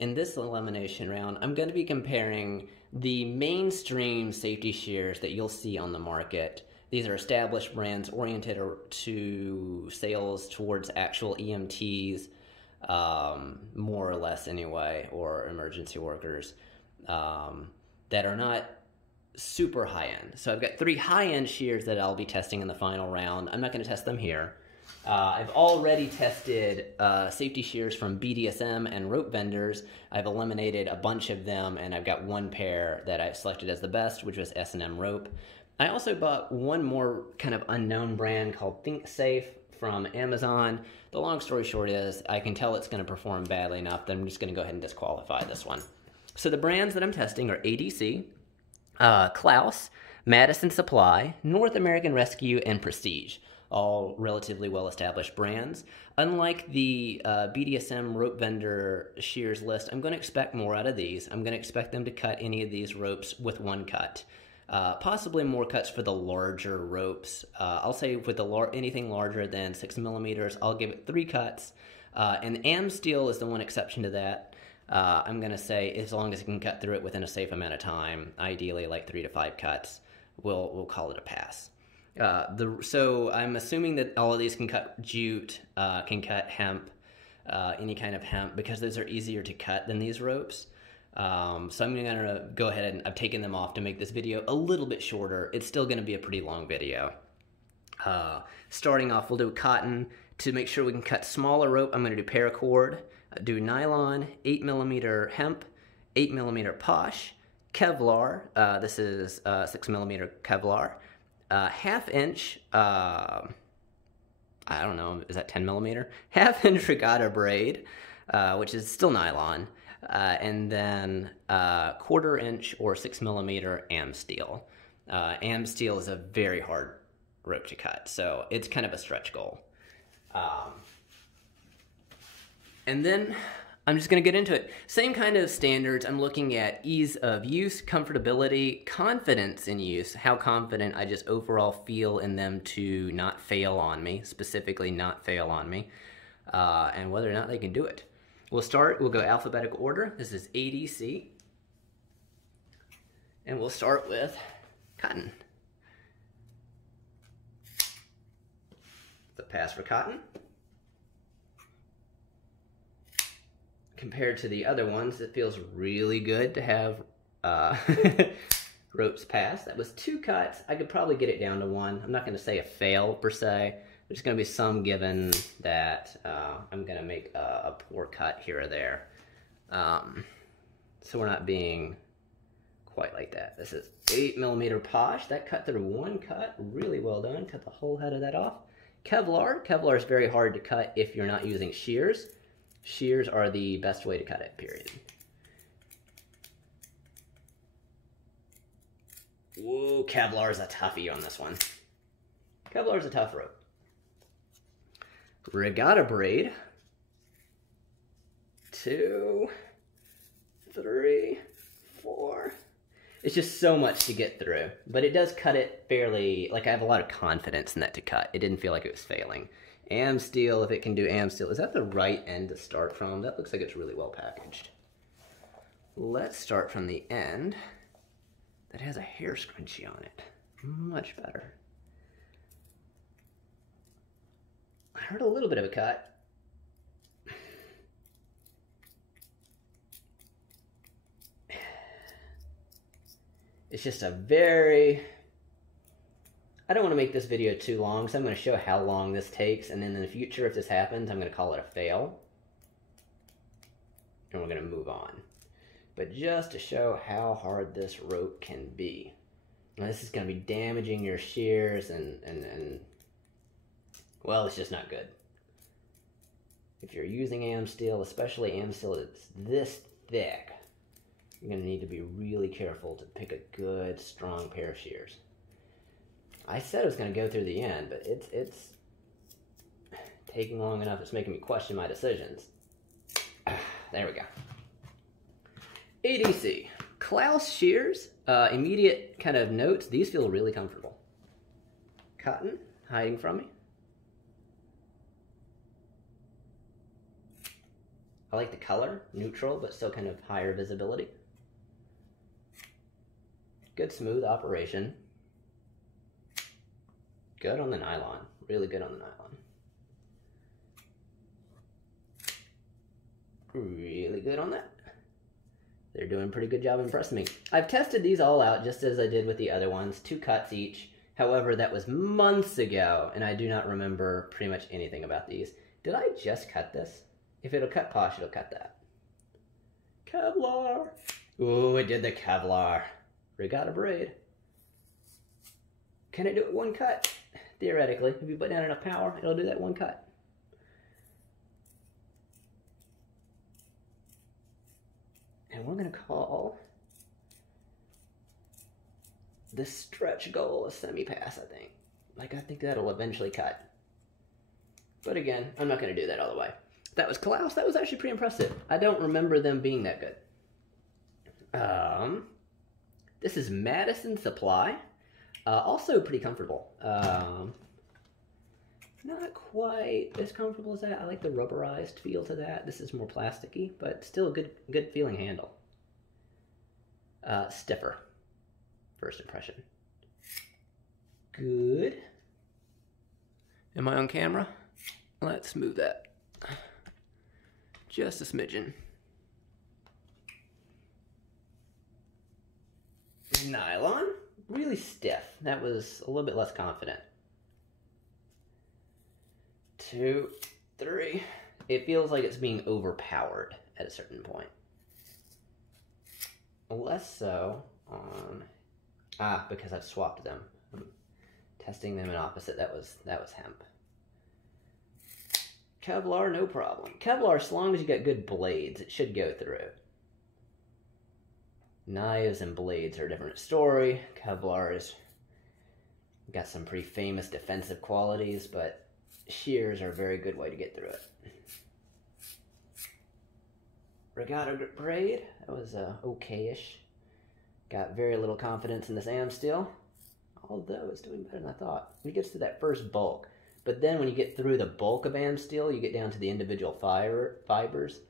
in this elimination round, I'm going to be comparing the mainstream safety shears that you'll see on the market. These are established brands oriented to sales towards actual EMTs, more or less anyway, or emergency workers, that are not super high-end. So I've got 3 high-end shears that I'll be testing in the final round. I'm not going to test them here. I've already tested safety shears from BDSM and rope vendors. I've eliminated a bunch of them, and I've got 1 pair that I've selected as the best, which was S&M rope. I also bought 1 more kind of unknown brand called Think Safe from Amazon. The long story short is I can tell it's going to perform badly enough that I'm just going to go ahead and disqualify this one. So the brands that I'm testing are ADC, Klaus, Madison Supply, North American Rescue, and Prestige. All relatively well-established brands. Unlike the BDSM rope vendor shears list, I'm going to expect more out of these. I'm going to expect them to cut any of these ropes with 1 cut. Possibly more cuts for the larger ropes. I'll say with anything larger than 6 millimeters, I'll give it 3 cuts. And AM steel is the one exception to that. I'm going to say as long as you can cut through it within a safe amount of time, ideally like 3 to 5 cuts, we'll call it a pass. So I'm assuming that all of these can cut jute, can cut hemp, any kind of hemp, because those are easier to cut than these ropes. So I'm going to go ahead and I've taken them off to make this video a little bit shorter. It's still going to be a pretty long video. Starting off, we'll do cotton. To make sure we can cut smaller rope, I'm going to do paracord, do nylon, 8 millimeter hemp, 8 millimeter posh, Kevlar. This is 6 millimeter Kevlar. 1/2 inch, I don't know, is that 10 millimeter? 1/2 inch regatta braid, which is still nylon, and then 1/4 inch or 6 millimeter AM steel. AM steel is a very hard rope to cut, so it's kind of a stretch goal. And then I'm just going to get into it. Same kind of standards. I'm looking at ease of use, comfortability, confidence in use, how confident I just overall feel in them to not fail on me, specifically not fail on me, and whether or not they can do it. We'll go alphabetical order. This is ADC. And we'll start with cotton. The pass for cotton. Compared to the other ones, it feels really good to have ropes pass. That was 2 cuts. I could probably get it down to 1. I'm not going to say a fail per se. There's going to be some given that I'm going to make a poor cut here or there. So we're not being quite like that. This is 8 millimeter posh. That cut through 1 cut. Really well done. Cut the whole head of that off. Kevlar. Kevlar is very hard to cut if you're not using shears. Shears are the best way to cut it, period. Whoa, Kevlar's a toughie on this one. Kevlar's a tough rope. Regatta braid. 2, 3, 4. It's just so much to get through, but it does cut it fairly, like I have a lot of confidence in that to cut. It didn't feel like it was failing. AM steel, if it can do AM steel. Is that the right end to start from? That looks like it's really well packaged. Let's start from the end that has a hair scrunchie on it. Much better. I heard a little bit of a cut. It's just a very... I don't want to make this video too long, so I'm going to show how long this takes, and then in the future, if this happens, I'm going to call it a fail. And we're going to move on. But just to show how hard this rope can be. Now, this is going to be damaging your shears, and well, it's just not good. If you're using AM steel, especially AM steel that's this thick, you're going to need to be really careful to pick a good, strong pair of shears. I said it was going to go through the end, but it's taking long enough. It's making me question my decisions. There we go. ADC. Klaus shears. Immediate kind of notes. These feel really comfortable. Cotton. Hiding from me. I like the color, neutral, but still kind of higher visibility. Good smooth operation. Good on the nylon, really good on the nylon. Really good on that. They're doing a pretty good job impressing me. I've tested these all out just as I did with the other ones, 2 cuts each. However, that was months ago, and I do not remember pretty much anything about these. Did I just cut this? If it'll cut posh, it'll cut that. Kevlar. Ooh, it did the Kevlar. Regatta braid. Can it do it 1 cut? Theoretically, if you put down enough power, it'll do that 1 cut. And we're going to call this stretch goal a semi-pass, I think. Like, I think that'll eventually cut. But again, I'm not going to do that all the way. That was Klaus. That was actually pretty impressive. I don't remember them being that good. This is Madison Supply. Also pretty comfortable. Not quite as comfortable as that. I like the rubberized feel to that. This is more plasticky, but still a good feeling handle. Stiffer. First impression. Good. Am I on camera? Let's move that. Just a smidgen. Nylon. Really stiff. That was a little bit less confident. 2, 3. It feels like it's being overpowered at a certain point. Less so on... because I've swapped them. I'm testing them in opposite. That was hemp. Kevlar, no problem. Kevlar, as long as you got good blades, it should go through. Knives and blades are a different story. Kevlar has got some pretty famous defensive qualities, but shears are a very good way to get through it. Regatta braid, that was okay-ish. Got very little confidence in this am still, although it's doing better than I thought. When it gets to that first bulk, but then when you get through the bulk of am steel, you get down to the individual fibers,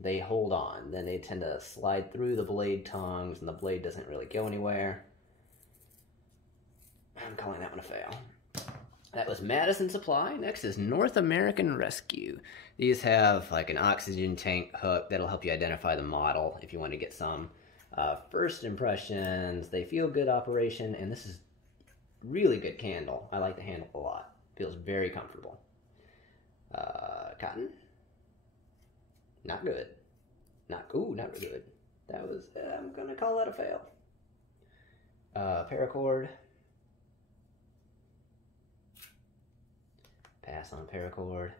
they hold on. Then they tend to slide through the blade tongues, and the blade doesn't really go anywhere. I'm calling that one a fail. That was Madison Supply. Next is North American Rescue. These have like an oxygen tank hook that'll help you identify the model if you want to get some. First impressions, they feel good operation, and this is really good candle. I like the handle a lot. Feels very comfortable. Cotton. Not good. Not good. That was, I'm gonna call that a fail. Paracord. Pass on paracord.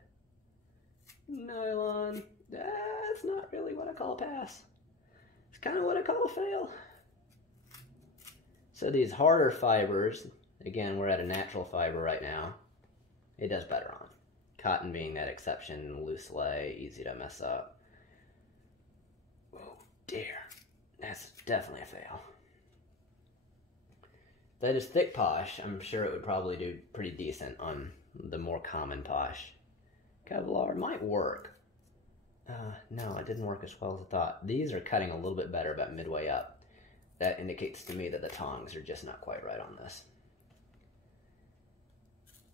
Nylon. That's not really what I call a pass. It's kind of what I call a fail. So these harder fibers, again, we're at a natural fiber right now. It does better on. Cotton being that exception, loose lay, easy to mess up. Oh dear. That's definitely a fail. If that is thick posh, I'm sure it would probably do pretty decent on the more common posh. Kevlar might work. No, it didn't work as well as I thought. These are cutting a little bit better about midway up. That indicates to me that the tongs are just not quite right on this.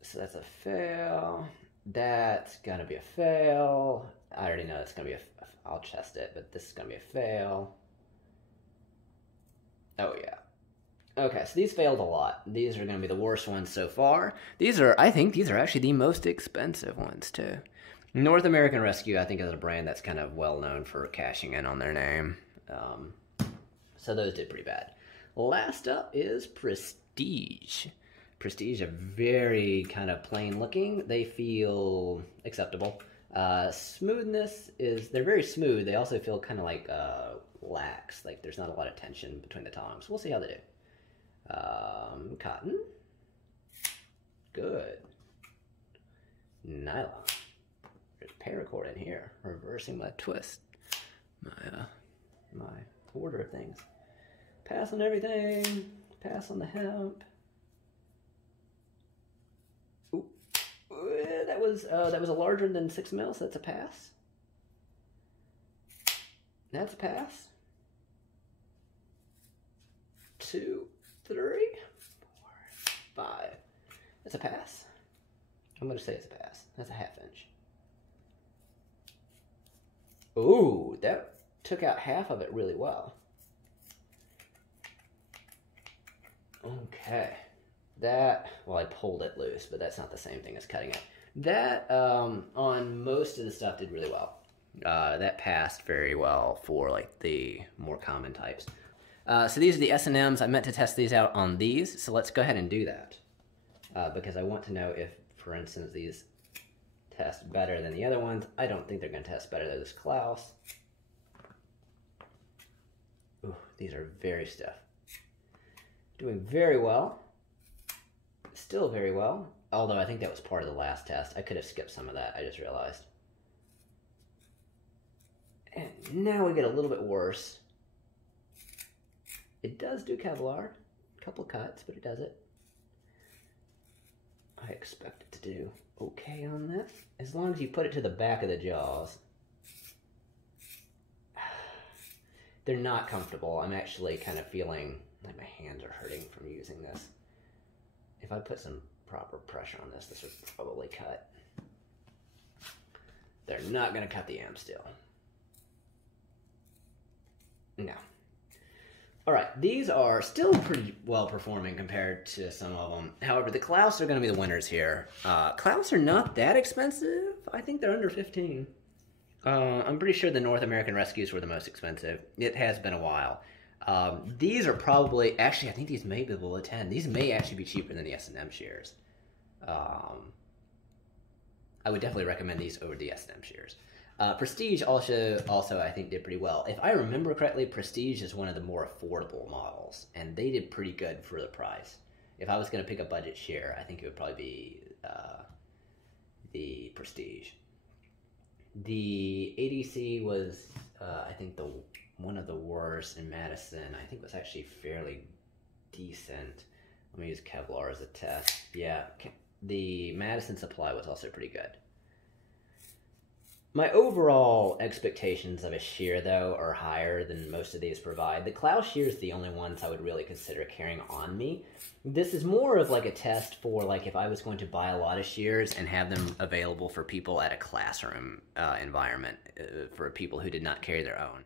So that's a fail. That's gonna be a fail. I already know it's gonna be I'll test it, but this is gonna be a fail. Oh yeah. Okay, so these failed a lot. These are gonna be the worst ones so far. I think these are actually the most expensive ones too. North American Rescue, I think, is a brand that's kind of well known for cashing in on their name. So those did pretty bad. Last up is Prestige. Prestige are very kind of plain looking. They feel acceptable. Smoothness is, they're very smooth. They also feel kind of like lax, like there's not a lot of tension between the tongs. We'll see how they do. Cotton. Good. Nylon. There's paracord in here, reversing my twist, my order of things. Pass on everything. Pass on the hemp. Ooh, that was a larger than 6 mil, so that's a pass. That's a pass. 2, 3, 4, 5. That's a pass. I'm going to say it's a pass. That's a 1/2 inch. Ooh, that took out half of it really well. Okay. That, well, I pulled it loose, but that's not the same thing as cutting it. That, on most of the stuff, did really well. That passed very well for, like, the more common types. So these are the S&Ms. I meant to test these out on these, so let's go ahead and do that. Because I want to know if, for instance, these test better than the other ones. I don't think they're going to test better than this Klaus. Ooh, these are very stiff. Doing very well. Still very well. Although I think that was part of the last test. I could have skipped some of that, I just realized. And now we get a little bit worse. It does do Kevlar. A couple cuts, but it does it. I expect it to do okay on this. As long as you put it to the back of the jaws. They're not comfortable. I'm actually kind of feeling like my hands are hurting from using this. If I put some proper pressure on this, this would probably cut. They're not going to cut the amp steel. No. Alright, these are still pretty well performing compared to some of them. However, the Klaus are going to be the winners here. Klaus are not that expensive. I think they're under 15. I'm pretty sure the North American Rescues were the most expensive. It has been a while. These are probably, actually I think these may be below 10. These may actually be cheaper than the S&M Shears. I would definitely recommend these over the S&M Shears. Prestige also I think did pretty well. If I remember correctly, Prestige is one of the more affordable models, and they did pretty good for the price. If I was going to pick a budget shear, I think it would probably be the Prestige. The ADC was, I think, one of the worst in Madison. I think it was actually fairly decent. Let me use Kevlar as a test. Yeah, the Madison supply was also pretty good. My overall expectations of a shear, though, are higher than most of these provide. The Klaus shear is the only ones I would really consider carrying on me. This is more of like a test for like if I was going to buy a lot of shears and have them available for people at a classroom environment, for people who did not carry their own.